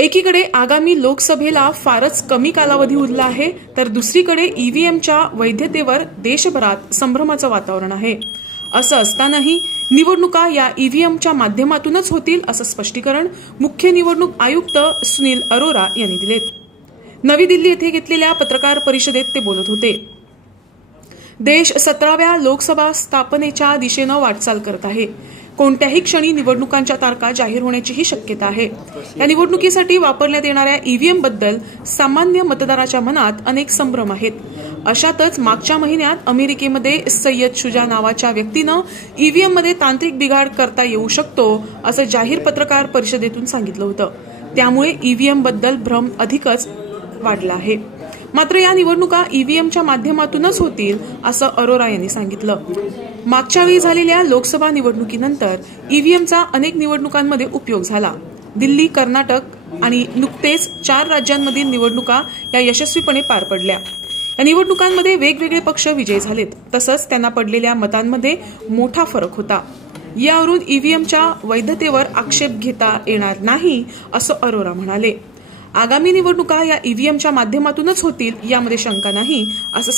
एकीकडे आगामी लोकसभेला फारच कमी कालावधी उरला आहे, तर दुसरीकडे ईव्हीएमच्या वैधतेवर देशभरात संभ्रमाचं वातावरण आहे. असं असतानाही निवडणुका या ईव्हीएमच्या माध्यमातूनच होतील असं स्पष्टीकरण मुख्य निवडणूक आयुक्त सुनील अरोरा यांनी दिलेत. नवी दिल्ली येथे घेतलेल्या पत्रकार परिषदेत ते बोलत होते. देश 17व्या लोकसभा स्थापनेच्या दिशेनं वाटचाल करत आहे. कोणत्याही क्षणी निवडणुकांच्या तारखा जाहीर होण्याचीही शक्यता आहे. या निवडणुकीसाठी वापरण्यात येणाऱ्या ईव्हीएम बद्दल सामान्य मतदाराच्या मनात अनेक संभ्रम आहेत. अशातच मागच्या महिन्यात अमेरिकेमध्ये सय्यद शुजा नावाच्या व्यक्तीनं ईव्हीएम मध्ये तांत्रिक बिघाड करता येऊ शकतो असं जाहीर पत्रकार परिषदेतून सांगितलं होतं. त्यामुळे ईव्हीएम बद्दल भ्रम अधिकच वाढला आहे. मात्र या निवडणुका ईव्हीएमच्या माध्यमातूनच होतील असं अरोरा यांनी सांगितलं. मागच्या वेळी झालेल्या लोकसभा निवडणुकीनंतर ईव्हीएमचा अनेक निवडणुकांमध्ये उपयोग झाला. दिल्ली, कर्नाटक आणि नुकतेच 4 राज्यांमधील निवडणुका या यशस्वीपणे पार पडल्या. या निवडणुकांमध्ये वेगवेगळे पक्ष विजयी झालेत. तसंच त्यांना पडलेल्या मतांमध्ये मोठा फरक होता. यावरून ईव्हीएमच्या वैधतेवर आक्षेप घेता येणार नाही असं अरोरा म्हणाले. आगामी निवडणुका या ईव्हीएमच्या माध्यमातूनच होतील यामध्ये शंका नाही असं